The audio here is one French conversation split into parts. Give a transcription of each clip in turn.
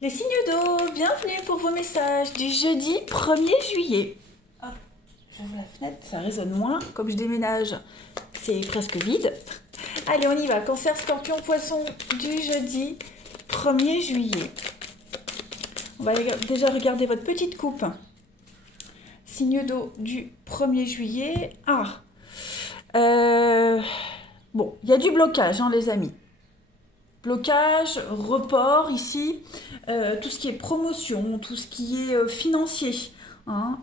Les signes d'eau, bienvenue pour vos messages du jeudi 1er juillet. Hop, j'ouvre la fenêtre, ça résonne moins. Comme je déménage, c'est presque vide. Allez, on y va. Cancer, scorpion, poisson du jeudi 1er juillet. On va déjà regarder votre petite coupe. Signe d'eau du 1er juillet. Bon, il y a du blocage, hein, les amis. Blocage, report ici, tout ce qui est promotion, tout ce qui est financier. Hein,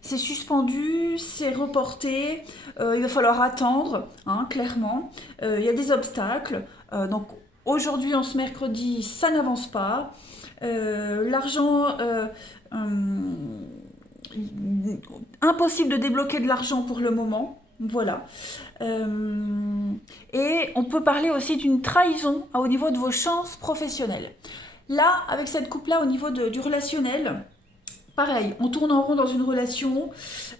c'est suspendu, c'est reporté, il va falloir attendre, hein, clairement. Il y a des obstacles. Donc aujourd'hui, en ce mercredi, ça n'avance pas. L'argent, impossible de débloquer de l'argent pour le moment. Voilà. Et on peut parler aussi d'une trahison, hein, au niveau de vos chances professionnelles. Là, avec cette coupe-là, au niveau du relationnel, pareil, on tourne en rond dans une relation,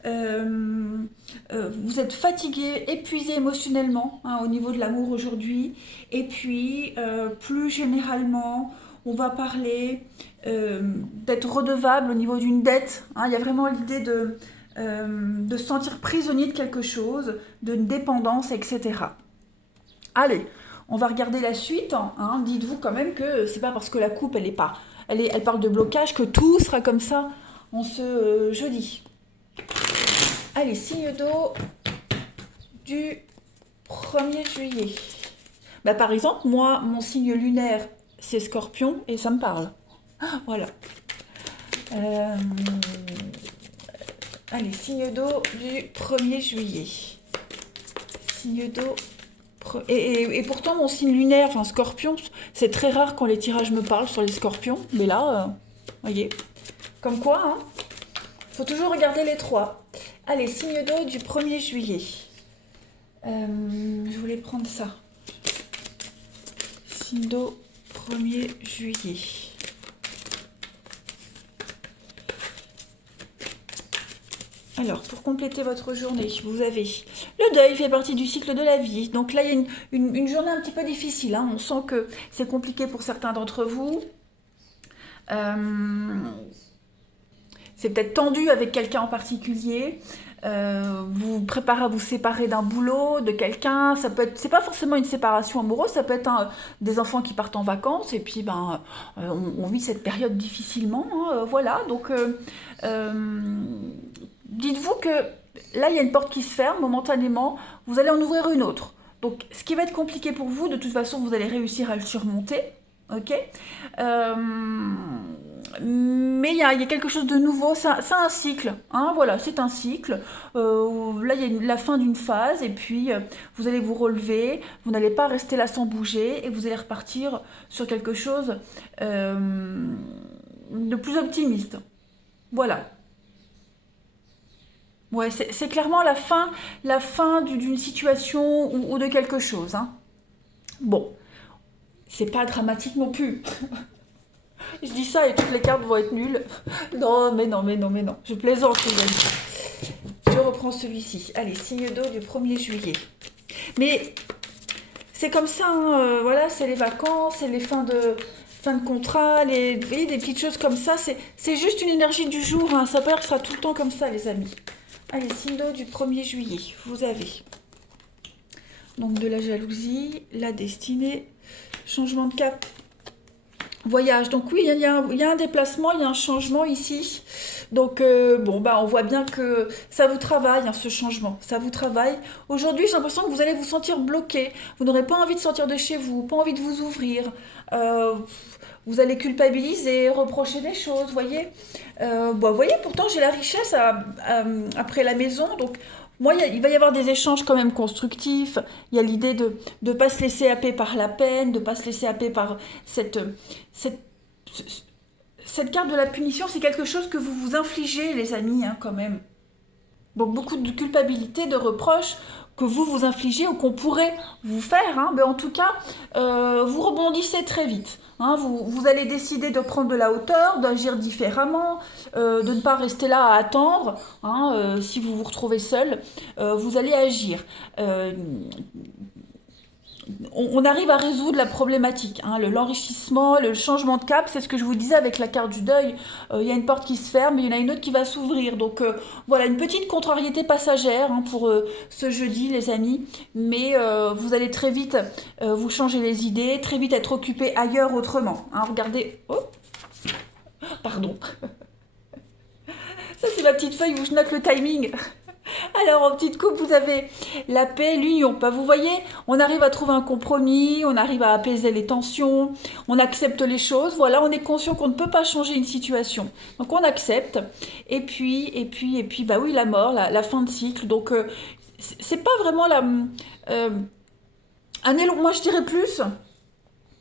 vous êtes fatigué, épuisé émotionnellement, hein, au niveau de l'amour aujourd'hui, et puis plus généralement, on va parler d'être redevable au niveau d'une dette, hein. Il y a vraiment l'idée de se sentir prisonnier de quelque chose, d'une dépendance, etc. Allez, on va regarder la suite, hein. Dites-vous quand même que c'est pas parce que la coupe elle parle de blocage que tout sera comme ça en ce jeudi. Allez, signe d'eau du 1er juillet. Bah, par exemple, moi, mon signe lunaire, c'est Scorpion et ça me parle. Voilà. Euh, Allez, signe d'eau du 1er juillet. Signe d'eau. Et pourtant, mon signe lunaire, enfin Scorpion, c'est très rare quand les tirages me parlent sur les scorpions. Mais là, voyez. Comme quoi, hein, faut toujours regarder les trois. Allez, signe d'eau du 1er juillet. Je voulais prendre ça. Signe d'eau 1er juillet. Alors, pour compléter votre journée, vous avez le deuil fait partie du cycle de la vie. Donc là, il y a une journée un petit peu difficile, hein. On sent que c'est compliqué pour certains d'entre vous. C'est peut-être tendu avec quelqu'un en particulier. Vous vous préparez à vous séparer d'un boulot, de quelqu'un. Ça peut être, c'est pas forcément une séparation amoureuse, ça peut être des enfants qui partent en vacances et puis on vit cette période difficilement, hein, voilà. Donc dites-vous que là, il y a une porte qui se ferme momentanément, vous allez en ouvrir une autre. Donc, ce qui va être compliqué pour vous, de toute façon, vous allez réussir à le surmonter. Ok. Euh, mais il y a quelque chose de nouveau, c'est un cycle, hein, voilà, c'est un cycle. Là, il y a la fin d'une phase, et puis vous allez vous relever, vous n'allez pas rester là sans bouger, et vous allez repartir sur quelque chose de plus optimiste. Voilà. Ouais, c'est clairement la fin d'une situation ou de quelque chose, hein. Bon, c'est pas dramatique non plus. Je dis ça et toutes les cartes vont être nulles. Non, mais non, mais non, mais non. Je plaisante, les amis. Je reprends celui-ci. Allez, signe d'eau du 1er juillet. Mais c'est comme ça, hein, voilà, c'est les vacances, c'est les fin de contrat, vous voyez, des petites choses comme ça. C'est juste une énergie du jour, hein. Ça peut être que ce sera tout le temps comme ça, les amis. Allez, signe d'eau du 1er juillet. Vous avez donc de la jalousie, la destinée, changement de cap, voyage. Donc oui, il y a un déplacement, il y a un changement ici. Donc on voit bien que ça vous travaille, hein, ce changement. Ça vous travaille. Aujourd'hui, j'ai l'impression que vous allez vous sentir bloqué. Vous n'aurez pas envie de sortir de chez vous, pas envie de vous ouvrir. Euh, Vous allez culpabiliser, reprocher des choses, voyez. Vous voyez, pourtant j'ai la richesse après la maison, donc moi il va y avoir des échanges quand même constructifs. Il y a l'idée de ne pas se laisser happer par la peine, de ne pas se laisser happer par cette, cette carte de la punition. C'est quelque chose que vous vous infligez, les amis, hein, quand même. Donc beaucoup de culpabilité, de reproches que vous infligez ou qu'on pourrait vous faire, hein. Mais en tout cas, vous rebondissez très vite, hein. Vous allez décider de prendre de la hauteur, d'agir différemment, de ne pas rester là à attendre, hein. Si vous vous retrouvez seul, vous allez agir. on arrive à résoudre la problématique, hein, l'enrichissement, le changement de cap, c'est ce que je vous disais avec la carte du deuil. Il y a une porte qui se ferme, mais il y en a une autre qui va s'ouvrir. Donc voilà, une petite contrariété passagère, hein, pour ce jeudi, les amis. Mais vous allez très vite vous changer les idées, très vite être occupé ailleurs autrement. Hein. Regardez. Oh, pardon. Ça, c'est ma petite feuille où je note le timing. Alors, en petite coupe, vous avez la paix, l'union. Bah, vous voyez, on arrive à trouver un compromis, on arrive à apaiser les tensions, on accepte les choses. Voilà, on est conscient qu'on ne peut pas changer une situation. Donc, on accepte. Et puis, bah oui, la mort, la fin de cycle. Donc, c'est pas vraiment euh, moi, je dirais plus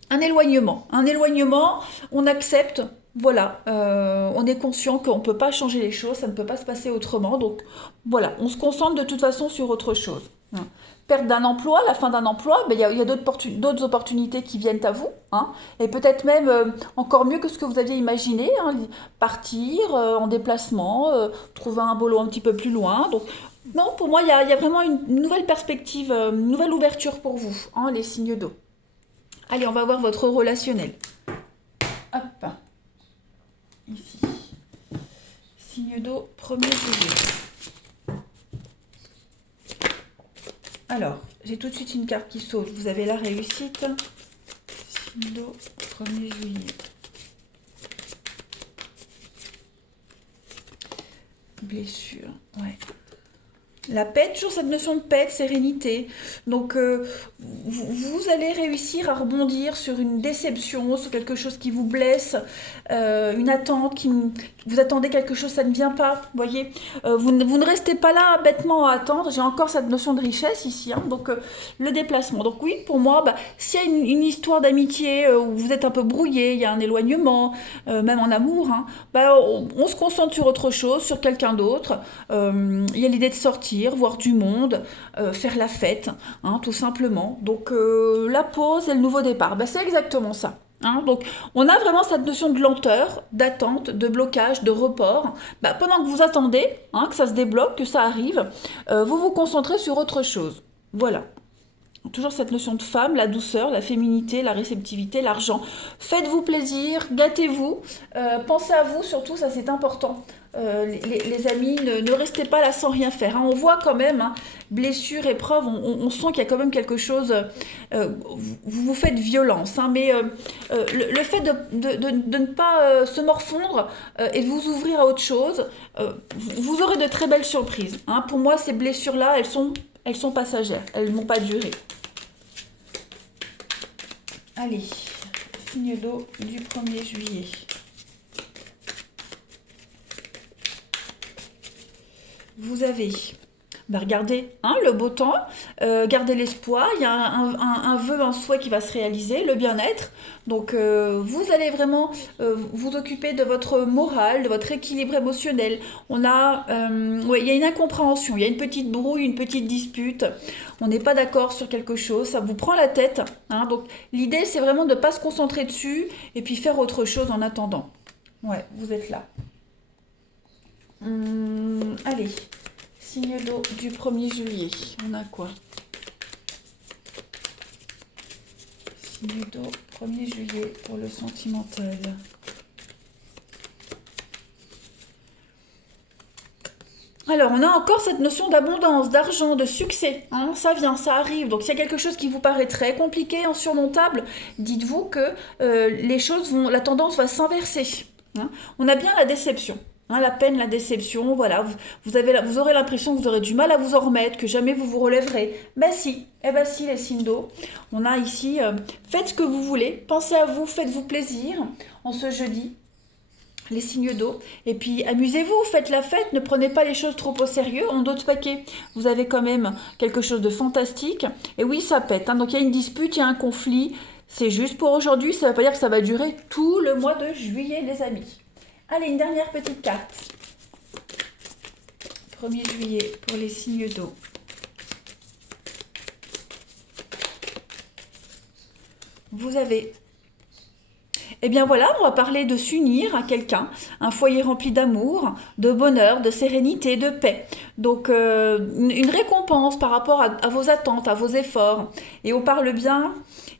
un éloignement. Un éloignement, on accepte. Voilà, on est conscient qu'on ne peut pas changer les choses, ça ne peut pas se passer autrement. Donc voilà, on se concentre de toute façon sur autre chose. Hein. Perte d'un emploi, la fin d'un emploi, ben, il y a d'autres opportunités qui viennent à vous. Hein, et peut-être même encore mieux que ce que vous aviez imaginé. Hein, partir en déplacement, trouver un boulot un petit peu plus loin. Donc non, pour moi, il y a vraiment une nouvelle perspective, une nouvelle ouverture pour vous, hein, les signes d'eau. Allez, on va voir votre relationnel. Hop. Ici. Signe d'eau, 1er juillet. Alors, j'ai tout de suite une carte qui saute. Vous avez la réussite. Signe d'eau, 1er juillet. Blessure, ouais. La paix, toujours cette notion de paix, de sérénité. Donc, vous allez réussir à rebondir sur une déception, sur quelque chose qui vous blesse, une attente, vous attendez quelque chose, ça ne vient pas, vous voyez. Vous ne restez pas là bêtement à attendre. J'ai encore cette notion de richesse ici, hein, donc le déplacement. Donc oui, pour moi, bah, s'il y a une histoire d'amitié où vous êtes un peu brouillé, il y a un éloignement, même en amour, hein, bah, on se concentre sur autre chose, sur quelqu'un d'autre. Il y a l'idée de sortir, voir du monde, faire la fête, hein, tout simplement. Donc la pause et le nouveau départ, ben, c'est exactement ça. Hein. Donc on a vraiment cette notion de lenteur, d'attente, de blocage, de report. Ben, pendant que vous attendez, hein, que ça se débloque, que ça arrive, vous vous concentrez sur autre chose. Voilà. Toujours cette notion de femme, la douceur, la féminité, la réceptivité, l'argent. Faites-vous plaisir, gâtez-vous, pensez à vous surtout, ça c'est important. Les amis, ne restez pas là sans rien faire. Hein. On voit quand même, hein, blessure, épreuve, on sent qu'il y a quand même quelque chose, vous vous faites violence. Hein, mais le fait de ne pas se morfondre et de vous ouvrir à autre chose, vous aurez de très belles surprises. Hein. Pour moi, ces blessures-là, elles sont passagères, elles ne vont pas durer. Allez, signe d'eau du 1er juillet. Vous avez, bah regardez, hein, le beau temps, gardez l'espoir, il y a un vœu, un souhait qui va se réaliser, le bien-être. Donc vous allez vraiment vous occuper de votre morale, de votre équilibre émotionnel. Ouais, il y a une incompréhension, il y a une petite brouille, une petite dispute. On n'est pas d'accord sur quelque chose, ça vous prend la tête. Hein, donc l'idée c'est vraiment de ne pas se concentrer dessus et puis faire autre chose en attendant. Ouais, vous êtes là. Allez, signe d'eau du 1er juillet. On a quoi? Signe d'eau, 1er juillet pour le sentimental. Alors, on a encore cette notion d'abondance, d'argent, de succès. Hein, ça vient, ça arrive. Donc, s'il y a quelque chose qui vous paraît très compliqué, insurmontable, dites-vous que la tendance va s'inverser. Hein. On a bien la déception. Hein, la peine, la déception, voilà, vous aurez l'impression que vous aurez du mal à vous en remettre, que jamais vous vous relèverez. Ben si, les signes d'eau. On a ici, faites ce que vous voulez, pensez à vous, faites-vous plaisir en ce jeudi, les signes d'eau. Et puis amusez-vous, faites la fête, ne prenez pas les choses trop au sérieux. En d'autres paquets, vous avez quand même quelque chose de fantastique. Et oui, ça pète, hein, donc il y a une dispute, il y a un conflit. C'est juste pour aujourd'hui, ça ne veut pas dire que ça va durer tout le mois de juillet, les amis. Allez, une dernière petite carte. 1er juillet pour les signes d'eau. Vous avez Eh bien voilà, on va parler de s'unir à quelqu'un, un foyer rempli d'amour, de bonheur, de sérénité, de paix. Donc une récompense par rapport à vos attentes, à vos efforts. Et on parle bien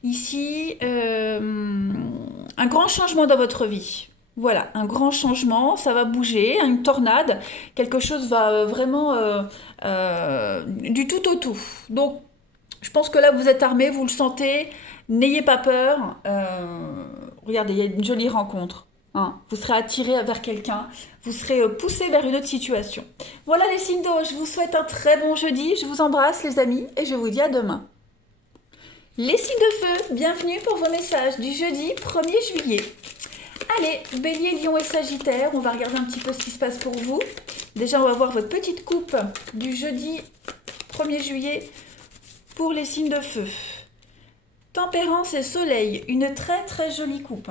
ici un grand changement dans votre vie. Voilà, un grand changement, ça va bouger, une tornade, quelque chose va vraiment du tout au tout. Donc je pense que là vous êtes armés, vous le sentez, n'ayez pas peur. Regardez, il y a une jolie rencontre. Hein. Vous serez attiré vers quelqu'un, vous serez poussé vers une autre situation. Voilà les signes d'eau, je vous souhaite un très bon jeudi, je vous embrasse les amis et je vous dis à demain. Les signes de feu, bienvenue pour vos messages du jeudi 1er juillet. Allez, Bélier, Lion et Sagittaire, on va regarder un petit peu ce qui se passe pour vous. Déjà, on va voir votre petite coupe du jeudi 1er juillet pour les signes de feu. Tempérance et Soleil, une très très jolie coupe.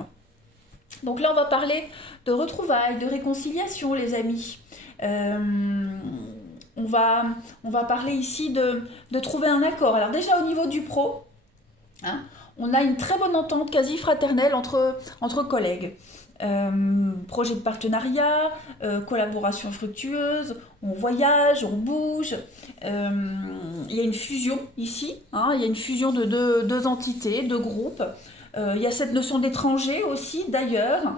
Donc là, on va parler de retrouvailles, de réconciliation, les amis. On va parler ici de trouver un accord. Alors déjà, au niveau du pro, hein, on a une très bonne entente quasi fraternelle entre collègues. Projet de partenariat, collaboration fructueuse, on voyage, on bouge. Il y a une fusion ici, hein, il y a une fusion de deux entités, deux groupes. Il y a cette notion d'étranger aussi, d'ailleurs.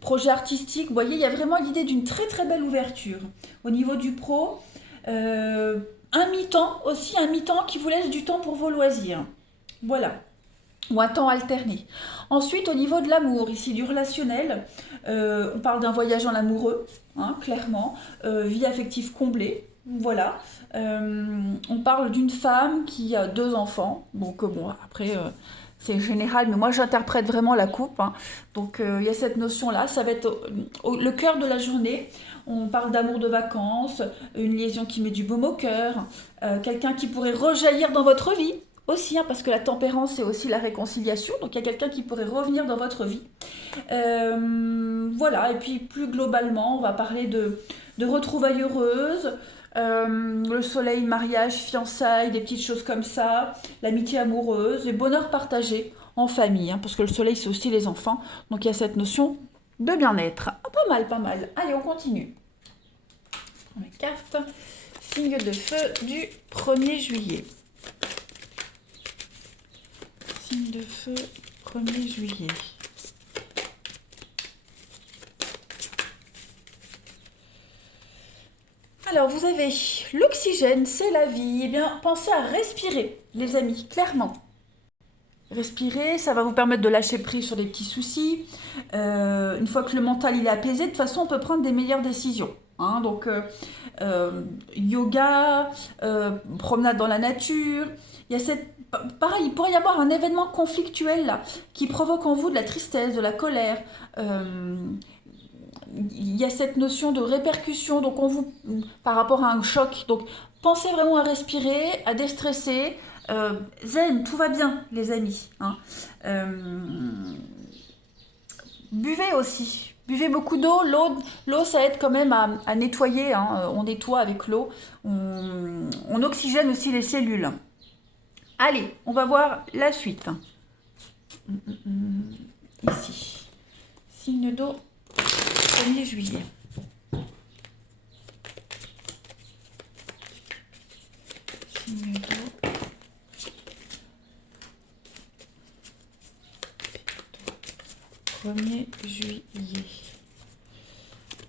Projet artistique, vous voyez, il y a vraiment l'idée d'une très très belle ouverture. Au niveau du pro, un mi-temps aussi, un mi-temps qui vous laisse du temps pour vos loisirs. Voilà. Ou un temps alterné. Ensuite, au niveau de l'amour, ici du relationnel, on parle d'un voyage en amoureux, hein, clairement, vie affective comblée, voilà. On parle d'une femme qui a 2 enfants, donc bon, après, c'est général, mais moi j'interprète vraiment la coupe, hein. Donc il y a cette notion-là, ça va être le cœur de la journée. On parle d'amour de vacances, une liaison qui met du baume au cœur, quelqu'un qui pourrait rejaillir dans votre vie aussi, hein, parce que la tempérance, c'est aussi la réconciliation. Donc, il y a quelqu'un qui pourrait revenir dans votre vie. Voilà, et puis plus globalement, on va parler de retrouvailles heureuses, le soleil, mariage, fiançailles, des petites choses comme ça, l'amitié amoureuse, et bonheur partagé en famille, hein, parce que le soleil, c'est aussi les enfants. Donc, il y a cette notion de bien-être. Ah, pas mal, pas mal. Allez, on continue. On prend mes cartes. Signe de feu du 1er juillet. Signe de feu, 1er juillet. Alors, vous avez l'oxygène, c'est la vie. Eh bien, pensez à respirer, les amis, clairement. Respirer, ça va vous permettre de lâcher prise sur des petits soucis. Une fois que le mental il est apaisé, de toute façon, on peut prendre des meilleures décisions. Hein, donc, yoga, promenade dans la nature. Il y a pareil, il pourrait y avoir un événement conflictuel là, qui provoque en vous de la tristesse, de la colère. Il y a cette notion de répercussion donc par rapport à un choc. Donc, pensez vraiment à respirer, à déstresser. Zen, tout va bien, les amis. Hein. Buvez aussi. Buvez beaucoup d'eau. L'eau, ça aide quand même à nettoyer. Hein. On nettoie avec l'eau. On oxygène aussi les cellules. Allez, on va voir la suite. Ici. Signe d'eau, 1er juillet. Signe d'eau. Premier juillet.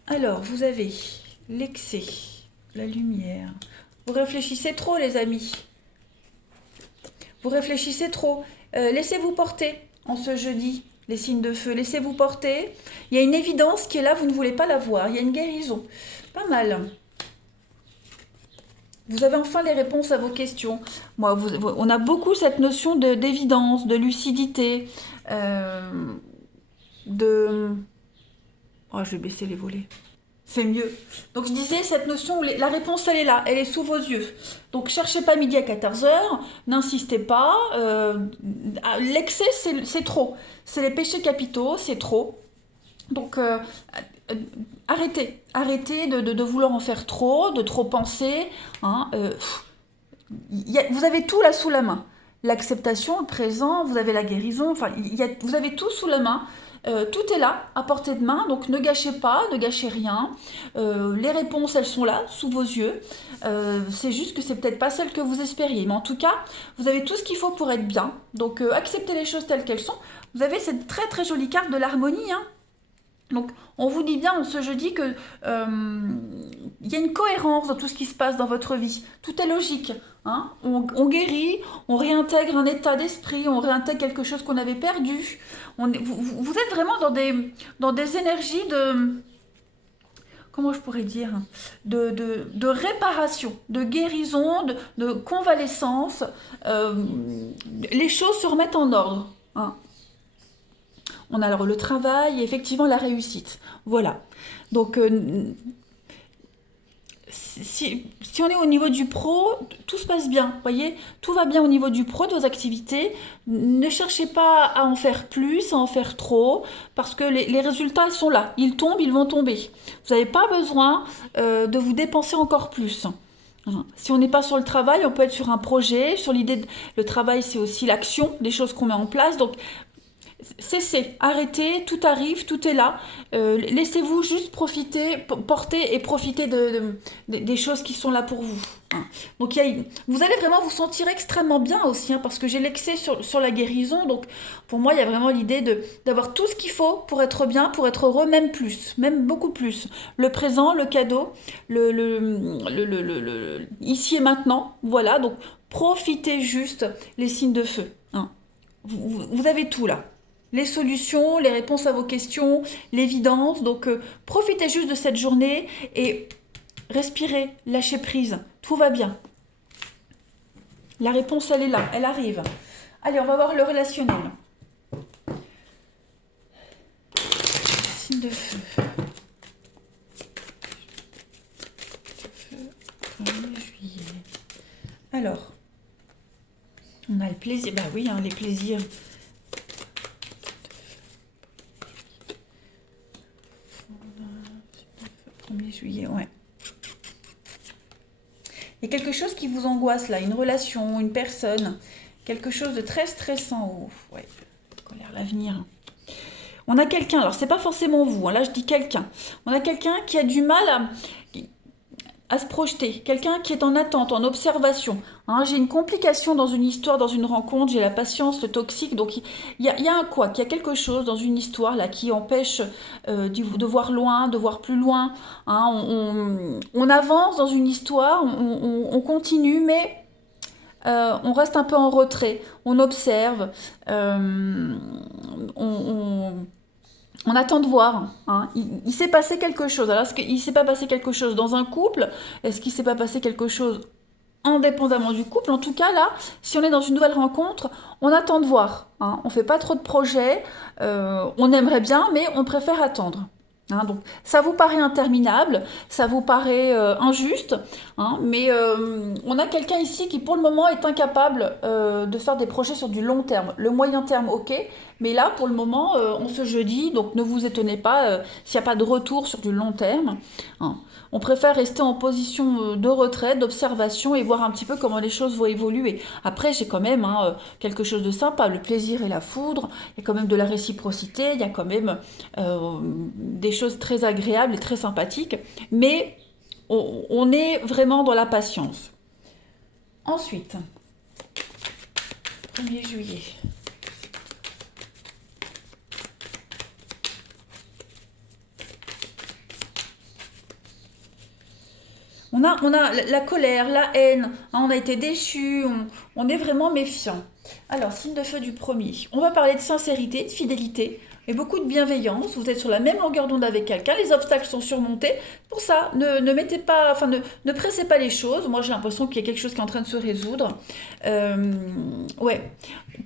Alors, vous avez l'excès, la lumière. Vous réfléchissez trop, les amis. Vous réfléchissez trop. Laissez-vous porter en ce jeudi, les signes de feu. Laissez-vous porter. Il y a une évidence qui est là, vous ne voulez pas la voir. Il y a une guérison. Pas mal. Vous avez enfin les réponses à vos questions. Moi, on a beaucoup cette notion d'évidence, de lucidité, Oh, je vais baisser les volets. C'est mieux. Donc je disais, cette notion, la réponse elle est là, elle est sous vos yeux. Donc cherchez pas midi à 14h, n'insistez pas. L'excès c'est trop. C'est les péchés capitaux, c'est trop. Donc arrêtez de vouloir en faire trop, de trop penser. Hein, vous avez tout là sous la main. l'acceptation, le présent, vous avez la guérison, enfin, vous avez tout sous la main. Tout est là, à portée de main, donc ne gâchez pas, ne gâchez rien. Les réponses, elles sont là, sous vos yeux. C'est juste que c'est peut-être pas celle que vous espériez. Mais en tout cas, vous avez tout ce qu'il faut pour être bien. Donc acceptez les choses telles qu'elles sont. Vous avez cette très très jolie carte de l'harmonie, hein. Donc, on vous dit bien en ce jeudi que y a une cohérence dans tout ce qui se passe dans votre vie. Tout est logique. Hein. On guérit, on réintègre un état d'esprit, on réintègre quelque chose qu'on avait perdu. Vous êtes vraiment dans des énergies de... Comment je pourrais dire, de réparation, de guérison, de convalescence. Les choses se remettent en ordre. Hein. On a alors le travail et effectivement la réussite. Voilà. Donc, si on est au niveau du pro, tout se passe bien. Vous voyez, tout va bien au niveau du pro, de vos activités. Ne cherchez pas à en faire plus, à en faire trop, parce que les résultats sont là. Ils tombent, ils vont tomber. Vous n'avez pas besoin de vous dépenser encore plus. Si on n'est pas sur le travail, on peut être sur un projet, sur l'idée le travail, c'est aussi l'action, des choses qu'on met en place. Donc, cessez, arrêtez, tout arrive, tout est là. Laissez-vous juste profiter, porter et profiter des choses qui sont là pour vous. Hein. Donc vous allez vraiment vous sentir extrêmement bien aussi, hein, parce que j'ai l'excès sur la guérison. Donc pour moi, il y a vraiment l'idée d'avoir tout ce qu'il faut pour être bien, pour être heureux, même plus, même beaucoup plus. Le présent, le cadeau, ici et maintenant. Voilà, donc profitez juste les signes de feu. Hein. Vous avez tout là. Les solutions, les réponses à vos questions, l'évidence. Donc, profitez juste de cette journée et respirez, lâchez prise. Tout va bien. La réponse, elle est là, elle arrive. Allez, on va voir le relationnel. Signe de feu. 1er juillet. Alors, on a le plaisir. Bah oui, hein, les plaisirs. 1er juillet, ouais. Il y a quelque chose qui vous angoisse là, une relation, une personne, quelque chose de très stressant. Oh, ouais, colère, l'avenir. On a quelqu'un, alors c'est pas forcément vous, hein, là je dis quelqu'un. On a quelqu'un qui a du mal à se projeter, quelqu'un qui est en attente, en observation. Hein, j'ai une complication dans une histoire, dans une rencontre, j'ai la patience, le toxique, donc il y a un couac, il y a quelque chose dans une histoire là qui empêche de voir loin, de voir plus loin. Hein, on avance dans une histoire, on continue, mais on reste un peu en retrait, on observe, on attend de voir. Hein. Il s'est passé quelque chose. Alors, est-ce qu'il ne s'est pas passé quelque chose dans un couple? Est-ce qu'il ne s'est pas passé quelque chose indépendamment du couple? En tout cas, là, si on est dans une nouvelle rencontre, on attend de voir. Hein. On ne fait pas trop de projets. On aimerait bien, mais on préfère attendre. Hein, donc, ça vous paraît interminable, ça vous paraît injuste, hein, mais on a quelqu'un ici qui pour le moment est incapable de faire des projets sur du long terme. Le moyen terme, ok, mais là pour le moment, on se jeudi, donc ne vous étonnez pas s'il n'y a pas de retour sur du long terme. Hein. On préfère rester en position de retrait, d'observation et voir un petit peu comment les choses vont évoluer. Après, j'ai quand même quelque chose de sympa, le plaisir et la foudre, il y a quand même de la réciprocité, il y a quand même des choses très agréables et très sympathiques, mais on est vraiment dans la patience. Ensuite, 1er juillet. On a la colère, la haine, hein, on a été déçus, on est vraiment méfiant. Alors, signe de feu du 1er. On va parler de sincérité, de fidélité et beaucoup de bienveillance. Vous êtes sur la même longueur d'onde avec quelqu'un, les obstacles sont surmontés. Pour ça, ne pressez pas les choses. Moi, j'ai l'impression qu'il y a quelque chose qui est en train de se résoudre. Ouais.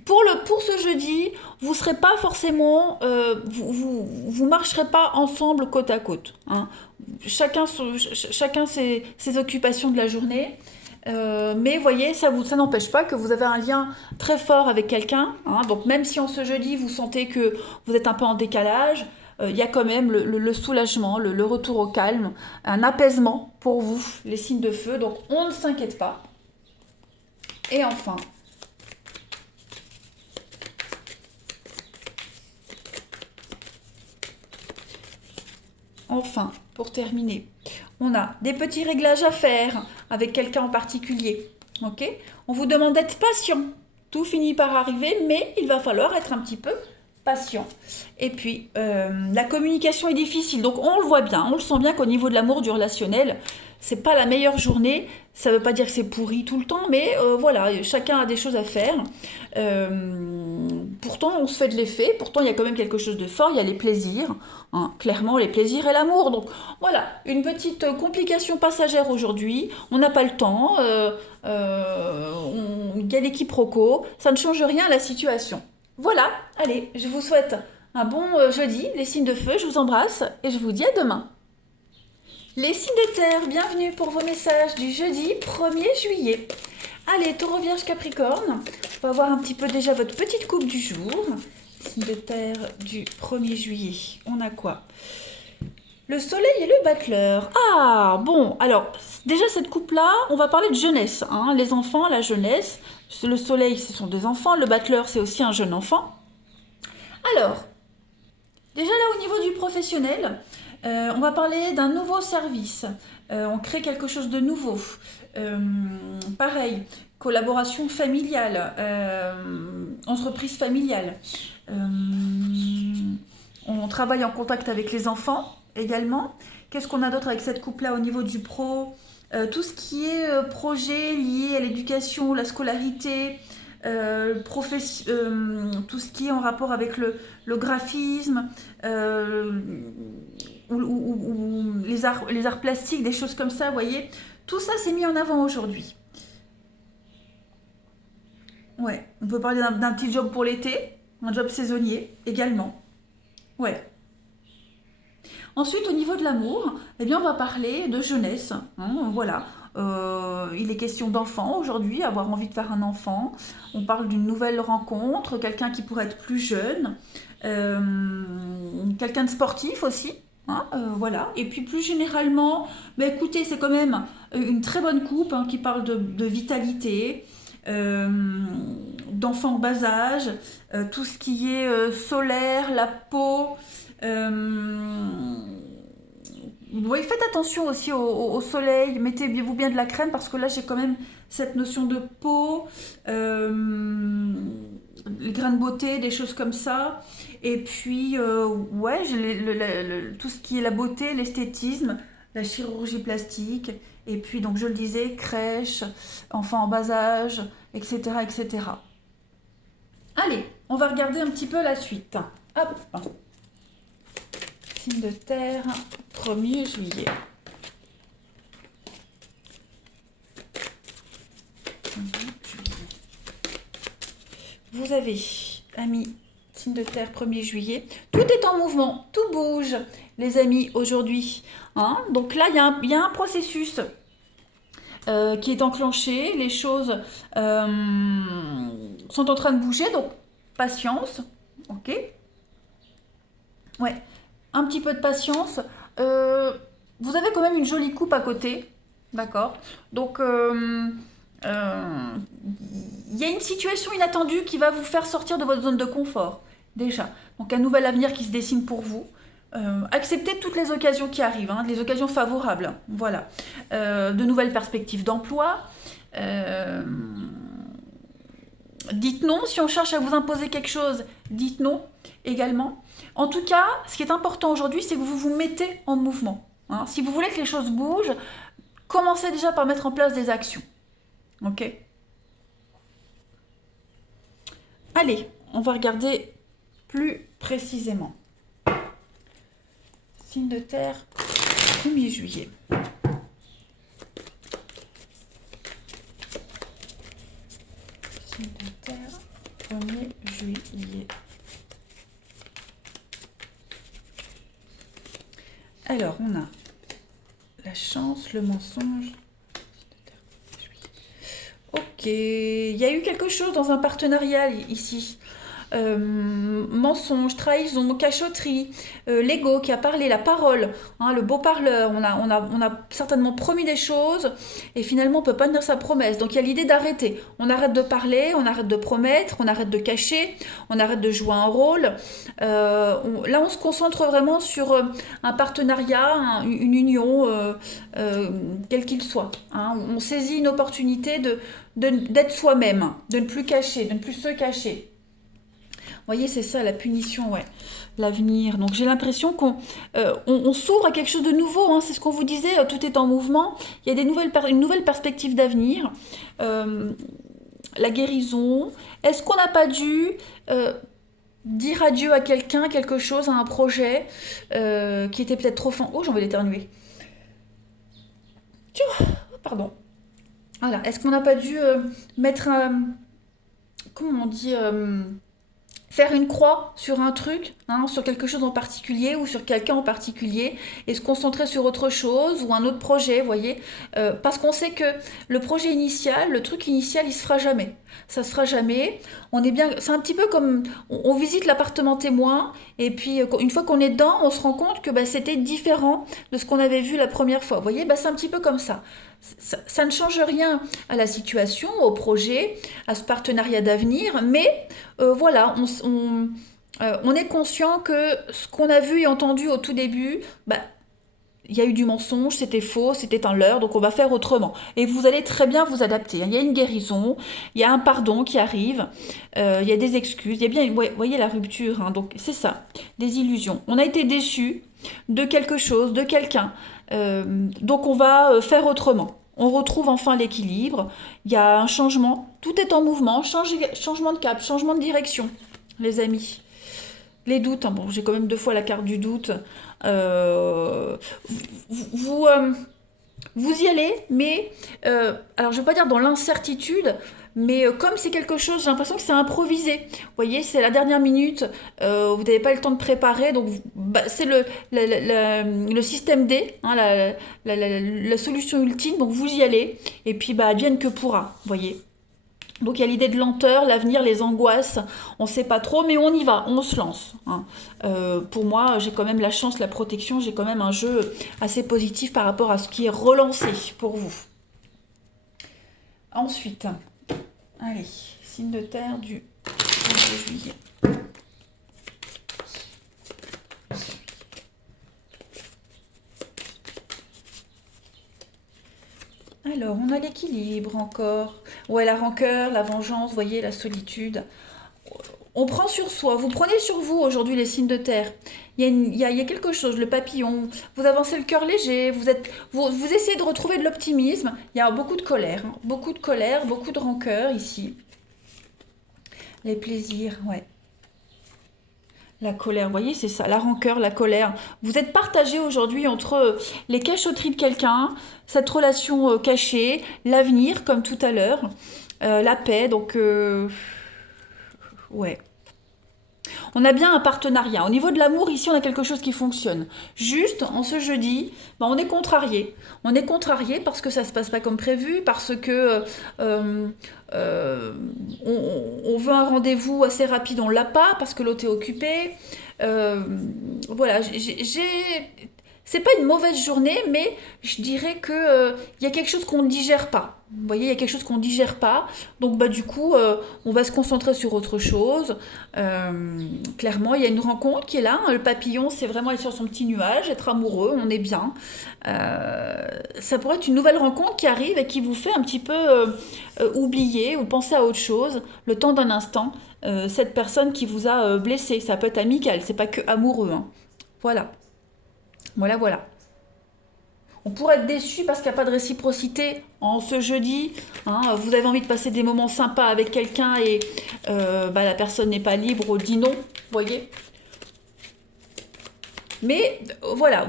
Pour ce jeudi, vous serez pas forcément, vous marcherez pas ensemble côte à côte. Hein. Chacun ses occupations de la journée. Mais voyez, ça n'empêche pas que vous avez un lien très fort avec quelqu'un. Hein, donc même si en ce jeudi, vous sentez que vous êtes un peu en décalage, il y a quand même le soulagement, le retour au calme, un apaisement pour vous, les signes de feu. Donc on ne s'inquiète pas. Et enfin, enfin, pour terminer, on a des petits réglages à faire avec quelqu'un en particulier. Ok? On vous demande d'être patient. Tout finit par arriver, mais il va falloir être un petit peu patient. Et puis, la communication est difficile. Donc, on le voit bien, on le sent bien qu'au niveau de l'amour, du relationnel, c'est pas la meilleure journée. Ça veut pas dire que c'est pourri tout le temps, mais voilà, chacun a des choses à faire. Pourtant, on se fait de l'effet. Pourtant, il y a quand même quelque chose de fort. Il y a les plaisirs. Hein, clairement, les plaisirs et l'amour. Donc, voilà, une petite complication passagère aujourd'hui. On n'a pas le temps. Il y a des quiproquos. Ça ne change rien à la situation. Voilà, allez, je vous souhaite un bon jeudi, les signes de feu, je vous embrasse et je vous dis à demain. Les signes de terre, bienvenue pour vos messages du jeudi 1er juillet. Allez, Taureau, Vierge, Capricorne, on va voir un petit peu déjà votre petite coupe du jour. Signe de terre du 1er juillet, on a quoi? Le soleil et le battleur. Ah, bon, alors, déjà cette coupe-là, on va parler de jeunesse. Hein, les enfants, la jeunesse. Le soleil, ce sont des enfants. Le battleur, c'est aussi un jeune enfant. Alors, déjà là, au niveau du professionnel, on va parler d'un nouveau service. On crée quelque chose de nouveau. Pareil, collaboration familiale, entreprise familiale. On travaille en contact avec les enfants également. Qu'est-ce qu'on a d'autre avec cette coupe-là au niveau du pro? Tout ce qui est projet lié à l'éducation, la scolarité, tout ce qui est en rapport avec le graphisme, ou les arts plastiques, des choses comme ça, vous voyez. Tout ça, c'est mis en avant aujourd'hui. Ouais, on peut parler d'un petit job pour l'été, un job saisonnier également. Ouais. Ensuite, au niveau de l'amour, eh bien, on va parler de jeunesse. Hein, voilà. Il est question d'enfant aujourd'hui, avoir envie de faire un enfant. On parle d'une nouvelle rencontre, quelqu'un qui pourrait être plus jeune, quelqu'un de sportif aussi. Hein, voilà. Et puis plus généralement, bah, écoutez, c'est quand même une très bonne coupe hein, qui parle de vitalité, euh, d'enfants en bas âge, tout ce qui est solaire, la peau. Oui, faites attention aussi au soleil, mettez-vous bien de la crème parce que là j'ai quand même cette notion de peau, les grains de beauté, des choses comme ça. Et puis, ouais, tout ce qui est la beauté, l'esthétisme, la chirurgie plastique. Et puis, donc je le disais, crèche, enfants en bas âge, etc., etc. Allez, on va regarder un petit peu la suite. Hop, signe de terre, 1er juillet. Vous avez, amis, signe de terre, 1er juillet. Tout est en mouvement, tout bouge, les amis, aujourd'hui. Hein, donc là, il y a un processus qui est enclenché. Les choses sont en train de bouger, donc patience. Ok. Ouais, un petit peu de patience. Vous avez quand même une jolie coupe à côté, d'accord? Donc, il y a une situation inattendue qui va vous faire sortir de votre zone de confort, déjà. Donc, un nouvel avenir qui se dessine pour vous. Acceptez toutes les occasions qui arrivent, hein, les occasions favorables. Voilà. De nouvelles perspectives d'emploi. Dites non si on cherche à vous imposer quelque chose. Dites non également. En tout cas, ce qui est important aujourd'hui, c'est que vous vous mettez en mouvement. Hein. Si vous voulez que les choses bougent, commencez déjà par mettre en place des actions. Ok? Allez, on va regarder plus précisément. Signe de terre, 1er juillet. Signe de terre, 1er juillet. Alors, on a la chance, le mensonge. Ok, il y a eu quelque chose dans un partenariat ici. mensonge, trahison, cachotterie, l'ego qui a parlé, la parole, hein, le beau parleur. On a certainement promis des choses et finalement on peut pas tenir sa promesse. Donc il y a l'idée d'arrêter. On arrête de parler, on arrête de promettre, on arrête de cacher, on arrête de jouer un rôle. Là on se concentre vraiment sur un partenariat, une union, quel qu'il soit. Hein. On saisit une opportunité d'être soi-même, de ne plus cacher, de ne plus se cacher. Vous voyez, c'est ça la punition, ouais. L'avenir. Donc j'ai l'impression on s'ouvre à quelque chose de nouveau. Hein. C'est ce qu'on vous disait, tout est en mouvement. Il y a une nouvelle perspective d'avenir. La guérison. Est-ce qu'on n'a pas dû dire adieu à quelqu'un, quelque chose, à un projet qui était peut-être trop fin. Oh, j'en vais l'éternuer. Pardon. Voilà. Est-ce qu'on n'a pas dû mettre un... Comment on dit faire une croix sur un truc, hein, sur quelque chose en particulier ou sur quelqu'un en particulier et se concentrer sur autre chose ou un autre projet, vous voyez, parce qu'on sait que le projet initial, le truc initial, il se fera jamais. Ça se fera jamais. On est bien, c'est un petit peu comme on visite l'appartement témoin et puis une fois qu'on est dedans, on se rend compte que bah, c'était différent de ce qu'on avait vu la première fois. Vous voyez, bah, c'est un petit peu comme ça. Ça ne change rien à la situation, au projet, à ce partenariat d'avenir, mais voilà, on est conscient que ce qu'on a vu et entendu au tout début, bah, il y a eu du mensonge, c'était faux, c'était un leurre, donc on va faire autrement. Et vous allez très bien vous adapter. Il y a une guérison, il y a un pardon qui arrive, il y a des excuses, il y a bien, vous voyez la rupture, hein, donc c'est ça, des illusions. On a été déçus de quelque chose, de quelqu'un, donc on va faire autrement. On retrouve enfin l'équilibre, il y a un changement, tout est en mouvement, changement de cap, changement de direction, les amis. Les doutes, hein, bon, j'ai quand même 2 fois la carte du doute. Euh, vous, vous y allez, mais alors je ne vais pas dire dans l'incertitude, mais comme c'est quelque chose, j'ai l'impression que c'est improvisé. Vous voyez, c'est la dernière minute, vous n'avez pas le temps de préparer, donc bah, c'est le système D, hein, la solution ultime, donc vous y allez, et puis bah, advienne que pourra, vous voyez. Donc il y a l'idée de lenteur, l'avenir, les angoisses, on ne sait pas trop, mais on y va, on se lance. Hein. Pour moi, j'ai quand même la chance, la protection, j'ai quand même un jeu assez positif par rapport à ce qui est relancé pour vous. Ensuite, allez, signe de terre du 22 juillet. Alors, on a l'équilibre encore. Ouais, la rancœur, la vengeance, vous voyez, la solitude. On prend sur soi, vous prenez sur vous aujourd'hui les signes de terre. Il y a quelque chose, le papillon, vous avancez le cœur léger, vous essayez de retrouver de l'optimisme. Il y a beaucoup de colère, hein, beaucoup de rancœur ici. Les plaisirs, ouais. La colère, vous voyez, c'est ça, la rancœur, la colère. Vous êtes partagé aujourd'hui entre les cachotteries de quelqu'un, cette relation cachée, l'avenir, comme tout à l'heure, la paix, donc ouais. On a bien un partenariat. Au niveau de l'amour, ici, on a quelque chose qui fonctionne. Juste, en ce jeudi, ben, on est contrarié. On est contrarié parce que ça ne se passe pas comme prévu, parce que on veut un rendez-vous assez rapide, on ne l'a pas, parce que l'autre est occupé. Voilà, c'est pas une mauvaise journée, mais je dirais que y a quelque chose qu'on ne digère pas. Vous voyez, il y a quelque chose qu'on ne digère pas. Donc, bah, du coup, on va se concentrer sur autre chose. Clairement, il y a une rencontre qui est là. Hein. Le papillon, c'est vraiment être sur son petit nuage, être amoureux, on est bien. Ça pourrait être une nouvelle rencontre qui arrive et qui vous fait un petit peu oublier ou penser à autre chose, le temps d'un instant. Cette personne qui vous a blessé, ça peut être amical, c'est pas que amoureux. Hein. Voilà. Voilà. On pourrait être déçu parce qu'il n'y a pas de réciprocité en ce jeudi. Hein, vous avez envie de passer des moments sympas avec quelqu'un et bah, la personne n'est pas libre ou dit non, vous voyez. Mais voilà,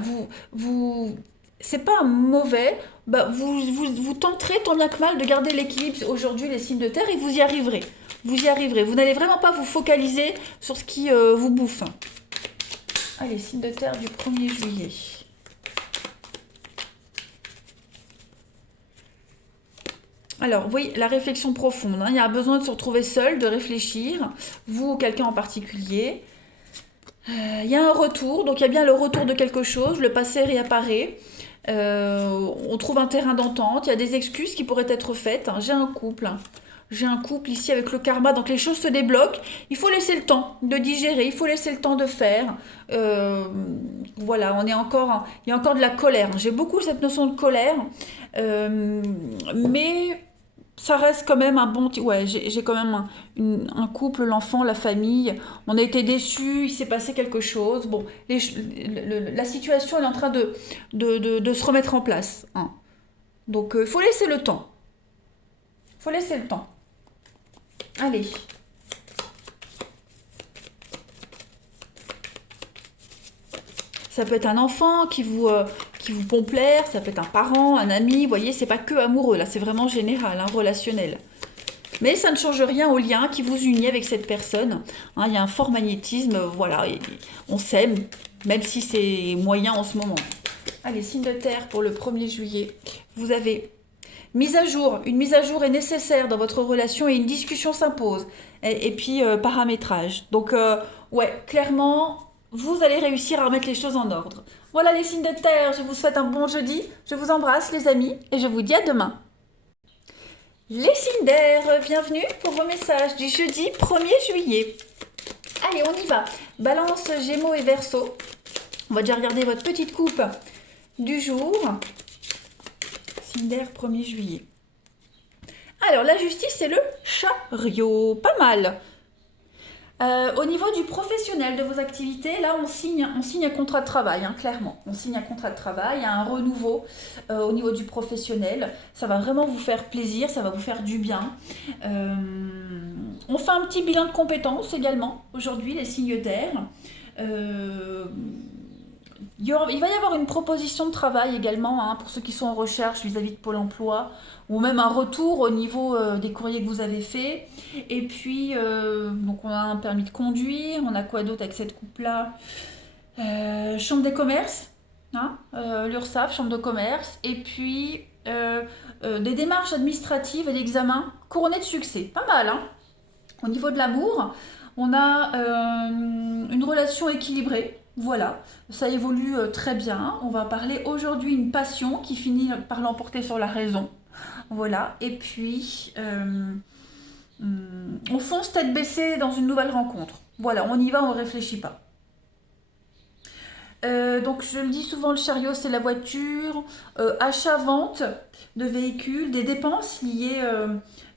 c'est pas mauvais. Bah, vous tenterez tant bien que mal de garder l'équilibre aujourd'hui, les signes de terre, et vous y arriverez. Vous y arriverez. Vous n'allez vraiment pas vous focaliser sur ce qui vous bouffe. Allez, signe de terre du 1er juillet. Alors, oui, la réflexion profonde, hein. Il y a besoin de se retrouver seul, de réfléchir, vous ou quelqu'un en particulier. Il y a un retour, donc il y a bien le retour de quelque chose, le passé réapparaît. On trouve un terrain d'entente, il y a des excuses qui pourraient être faites, hein. J'ai un couple ici avec le karma, donc les choses se débloquent. Il faut laisser le temps de digérer, il faut laisser le temps de faire. Euh, voilà, il y a encore de la colère. J'ai beaucoup cette notion de colère, euh, mais ça reste quand même un bon. Ouais, j'ai quand même un couple, l'enfant, la famille. On a été déçus, il s'est passé quelque chose. Bon, la situation elle est en train de se remettre en place, hein. Donc, il faut laisser le temps. Faut laisser le temps. Allez. Ça peut être un enfant qui vous pompe l'air, ça peut être un parent, un ami. Vous voyez, c'est pas que amoureux, là, c'est vraiment général, hein, relationnel. Mais ça ne change rien au lien qui vous unit avec cette personne, hein. Il y a un fort magnétisme, voilà, et on s'aime, même si c'est moyen en ce moment. Allez, signe de terre pour le 1er juillet. Vous avez mise à jour. Une mise à jour est nécessaire dans votre relation et une discussion s'impose. Et puis, paramétrage. Donc, ouais, clairement, vous allez réussir à remettre les choses en ordre. Voilà les signes de terre. Je vous souhaite un bon jeudi. Je vous embrasse, les amis, et je vous dis à demain. Les signes d'air, bienvenue pour vos messages du jeudi 1er juillet. Allez, on y va. Balance, Gémeaux et Verseau. On va déjà regarder votre petite coupe du jour. Signe d'air 1er juillet. Alors, la justice, c'est le chariot. Pas mal. Au niveau du professionnel de vos activités, là, on signe un contrat de travail, hein, clairement. On signe un contrat de travail, il y a un renouveau au niveau du professionnel. Ça va vraiment vous faire plaisir, ça va vous faire du bien. On fait un petit bilan de compétences également, aujourd'hui, les signes d'air. Euh, il va y avoir une proposition de travail également, hein, pour ceux qui sont en recherche vis-à-vis de Pôle emploi, ou même un retour au niveau des courriers que vous avez faits. Et puis, donc on a un permis de conduire, on a quoi d'autre avec cette coupe-là? Chambre des commerces, hein, l'URSSAF, chambre de commerce, et puis des démarches administratives et d'examen couronnés de succès. Pas mal, hein. Au niveau de l'amour, on a une relation équilibrée. Voilà, ça évolue très bien. On va parler aujourd'hui d'une passion qui finit par l'emporter sur la raison. Voilà, et puis on fonce tête baissée dans une nouvelle rencontre. Voilà, on y va, on ne réfléchit pas. Donc je le dis souvent, le chariot c'est la voiture, achat-vente de véhicules, des dépenses liées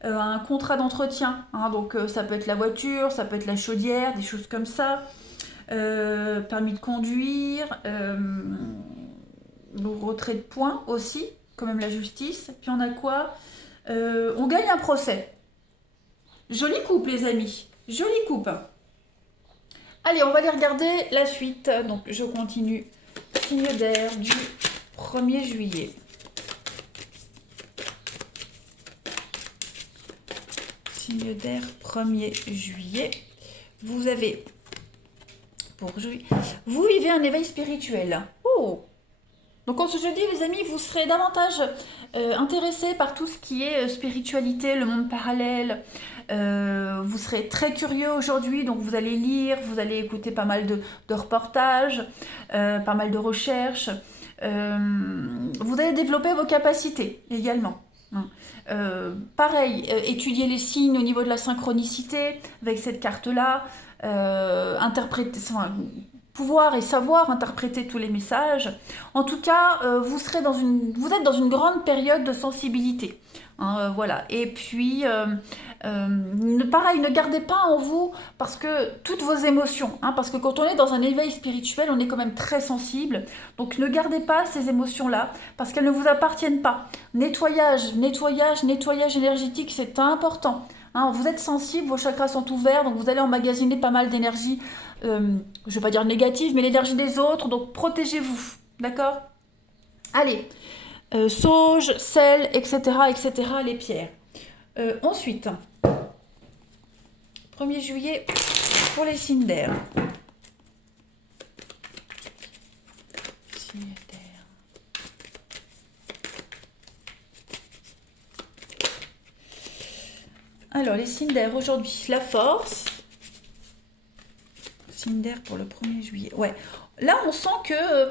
à un contrat d'entretien, hein. Donc ça peut être la voiture, ça peut être la chaudière, des choses comme ça. Permis de conduire, le retrait de points aussi, quand même la justice. Puis on a quoi? On gagne un procès. Jolie coupe les amis, jolie coupe. Allez, on va aller regarder la suite. Donc, je continue. Signe d'air du 1er juillet. Signe d'air 1er juillet. Vous avez, vous vivez un éveil spirituel. Oh! Donc en ce jeudi, les amis, vous serez davantage intéressés par tout ce qui est spiritualité, le monde parallèle. Vous serez très curieux aujourd'hui, donc vous allez lire, vous allez écouter pas mal de reportages, pas mal de recherches. Vous allez développer vos capacités également, hein. Pareil, étudier les signes au niveau de la synchronicité avec cette carte-là, interpréter, enfin, pouvoir et savoir interpréter tous les messages. En tout cas, vous êtes dans une grande période de sensibilité, hein, voilà. Et puis, pareil, ne gardez pas en vous parce que toutes vos émotions, hein, parce que quand on est dans un éveil spirituel, on est quand même très sensible. Donc ne gardez pas ces émotions-là parce qu'elles ne vous appartiennent pas. Nettoyage, nettoyage, nettoyage énergétique, c'est important. Hein, vous êtes sensible, vos chakras sont ouverts, donc vous allez emmagasiner pas mal d'énergie, je ne vais pas dire négative, mais l'énergie des autres, donc protégez-vous, d'accord? Allez, sauge, sel, etc., etc., les pierres. Ensuite, 1er juillet pour les signes d'air. Signes d'air. Alors, les signes d'air aujourd'hui, la force. Signe d'air pour le 1er juillet. Ouais. Là, on sent que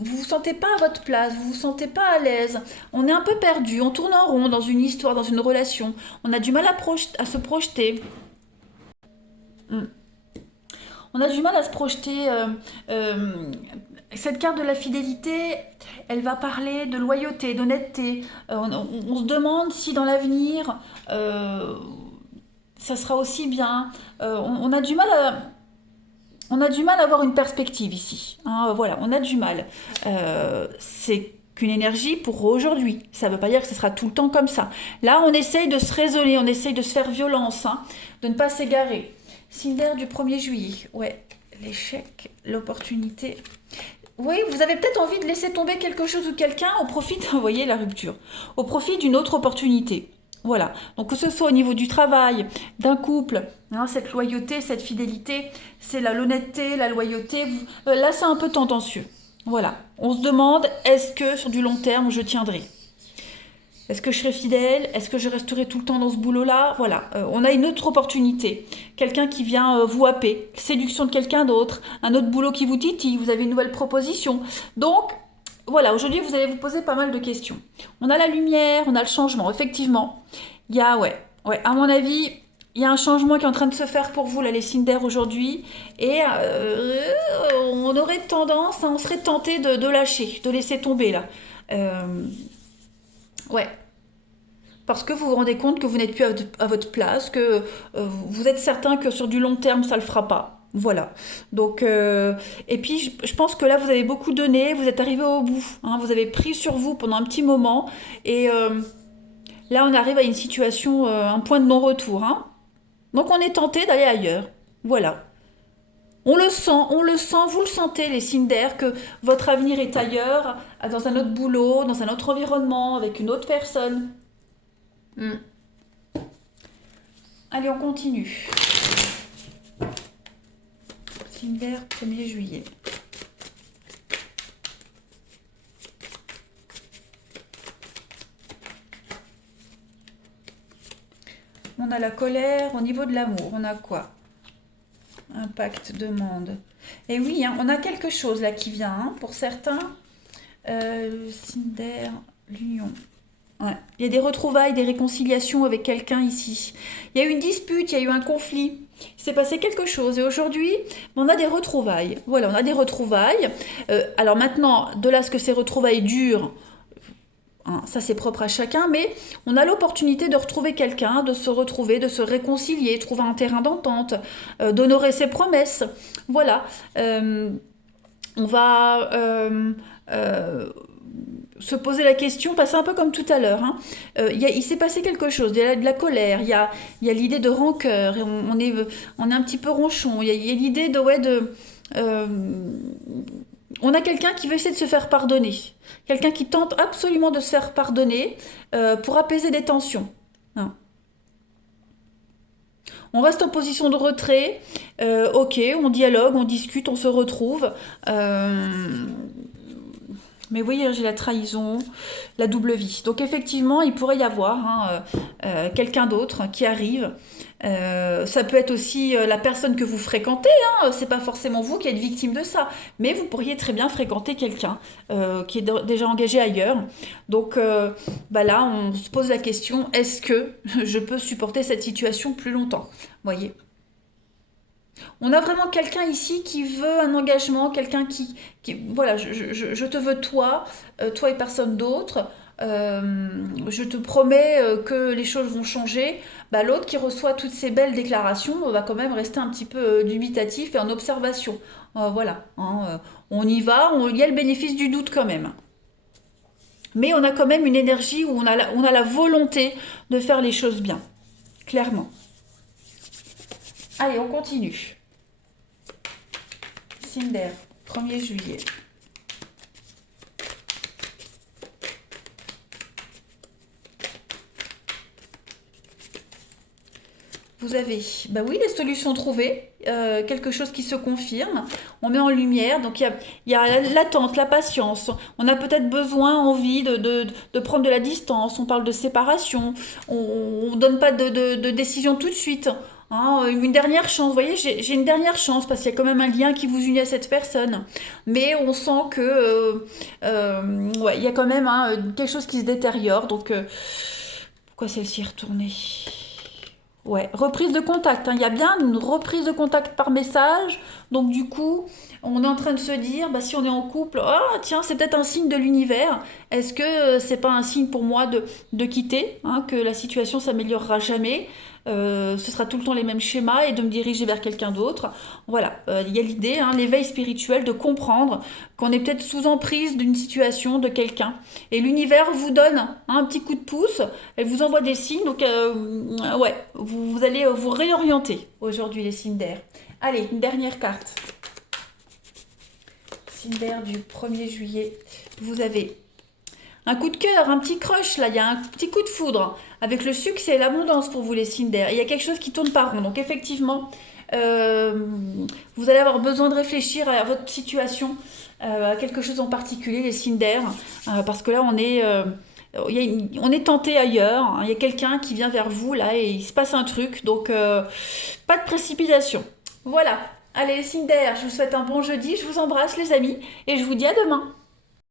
vous vous sentez pas à votre place, vous vous sentez pas à l'aise. On est un peu perdu, on tourne en rond dans une histoire, dans une relation. On a du mal à se projeter. On a du mal à se projeter. Cette carte de la fidélité, elle va parler de loyauté, d'honnêteté. On se demande si dans l'avenir, ça sera aussi bien. On a du mal à avoir une perspective ici. Hein, voilà, on a du mal. C'est qu'une énergie pour aujourd'hui. Ça ne veut pas dire que ce sera tout le temps comme ça. Là, on essaye de se raisonner, on essaye de se faire violence, hein, de ne pas s'égarer. Signe d'air du 1er juillet. Ouais, l'échec, l'opportunité. Oui, vous avez peut-être envie de laisser tomber quelque chose ou quelqu'un au profit, vous voyez la rupture, au profit d'une autre opportunité. Voilà, donc que ce soit au niveau du travail, d'un couple, hein, cette loyauté, cette fidélité, c'est l'honnêteté, la loyauté. Là, c'est un peu tendancieux. Voilà, on se demande, est-ce que sur du long terme, je tiendrai? Est-ce que je serai fidèle? Est-ce que je resterai tout le temps dans ce boulot-là? Voilà, on a une autre opportunité. Quelqu'un qui vient vous happer, séduction de quelqu'un d'autre, un autre boulot qui vous titille, vous avez une nouvelle proposition. Donc, voilà, aujourd'hui, vous allez vous poser pas mal de questions. On a la lumière, on a le changement. Effectivement, il y a, ouais, à mon avis, il y a un changement qui est en train de se faire pour vous, là, les signes d'air aujourd'hui. Et on aurait tendance, hein, on serait tenté de lâcher, de laisser tomber, là. Ouais. Parce que vous vous rendez compte que vous n'êtes plus à votre place, que vous êtes certain que sur du long terme, ça ne le fera pas. Voilà. Donc, et puis, je pense que là, vous avez beaucoup donné, vous êtes arrivé au bout. Hein, vous avez pris sur vous pendant un petit moment. Et là, on arrive à une situation, un point de non-retour. Hein. Donc, on est tenté d'aller ailleurs. Voilà. On le sent, vous le sentez, les signes d'air, que votre avenir est ailleurs, dans un autre boulot, dans un autre environnement, avec une autre personne. Allez, on continue. Signe d'air, 1er juillet. On a la colère. Au niveau de l'amour, on a quoi? Impact, demande. Et oui, hein, on a quelque chose là qui vient, hein, pour certains. Signe d'air, l'union. Ouais. Il y a des retrouvailles, des réconciliations avec quelqu'un ici. Il y a eu une dispute, il y a eu un conflit. Il s'est passé quelque chose. Et aujourd'hui, on a des retrouvailles. Voilà, on a des retrouvailles. Alors maintenant, de là à ce que ces retrouvailles durent, hein, ça c'est propre à chacun, mais on a l'opportunité de retrouver quelqu'un, de se retrouver, de se réconcilier, trouver un terrain d'entente, d'honorer ses promesses. Voilà. On va se poser la question, passer un peu comme tout à l'heure. Hein. Il s'est passé quelque chose, il y a de la colère, il y a l'idée de rancœur, et on est un petit peu ronchon, il y a l'idée on a quelqu'un qui veut essayer de se faire pardonner, quelqu'un qui tente absolument de se faire pardonner pour apaiser des tensions. Hein. On reste en position de retrait, ok, on dialogue, on discute, on se retrouve. Mais oui, j'ai la trahison, la double vie. Donc effectivement, il pourrait y avoir quelqu'un d'autre qui arrive. Ça peut être aussi la personne que vous fréquentez. Hein. C'est pas forcément vous qui êtes victime de ça, mais vous pourriez très bien fréquenter quelqu'un qui est déjà engagé ailleurs. Donc là, on se pose la question, est-ce que je peux supporter cette situation plus longtemps? Voyez. On a vraiment quelqu'un ici qui veut un engagement, quelqu'un qui voilà, je te veux toi, toi et personne d'autre. Je te promets que les choses vont changer. L'autre qui reçoit toutes ces belles déclarations va quand même rester un petit peu dubitatif et en observation. Voilà, hein, on y va, il y a le bénéfice du doute quand même. Mais on a quand même une énergie où on a la volonté de faire les choses bien, clairement. Allez, on continue. Signe d'air, 1er juillet. Vous avez, oui, les solutions trouvées, quelque chose qui se confirme. on met en lumière. Donc il y a l'attente, la patience. On a peut-être besoin, envie de prendre de la distance. On parle de séparation. On ne donne pas de décision tout de suite. Hein, une dernière chance, vous voyez, j'ai une dernière chance parce qu'il y a quand même un lien qui vous unit à cette personne. Mais on sent que ouais, il y a quand même hein, quelque chose qui se détériore. Donc pourquoi celle-ci est retournée? Ouais, reprise de contact, hein. Il y a bien une reprise de contact par message. Donc du coup, on est en train de se dire, bah, si on est en couple, oh tiens, c'est peut-être un signe de l'univers. Est-ce que c'est pas un signe pour moi de quitter, hein, que la situation s'améliorera jamais, ce sera tout le temps les mêmes schémas et de me diriger vers quelqu'un d'autre. Voilà, il y a l'idée, hein, l'éveil spirituel, de comprendre qu'on est peut-être sous emprise d'une situation, de quelqu'un. Et l'univers vous donne hein, un petit coup de pouce, elle vous envoie des signes, donc ouais, vous allez vous réorienter aujourd'hui les signes d'air. Allez, une dernière carte. Signe d'air du 1er juillet. Vous avez un coup de cœur, un petit crush, là, il y a un petit coup de foudre avec le succès et l'abondance pour vous les signes d'air. Il y a quelque chose qui tourne pas rond. Donc effectivement, vous allez avoir besoin de réfléchir à votre situation, à quelque chose en particulier, les signes d'air, parce que là, on est tenté ailleurs. Hein. Il y a quelqu'un qui vient vers vous, là, et il se passe un truc. Donc, pas de précipitation. Voilà. Allez, les signes d'air, je vous souhaite un bon jeudi. Je vous embrasse, les amis, et je vous dis à demain.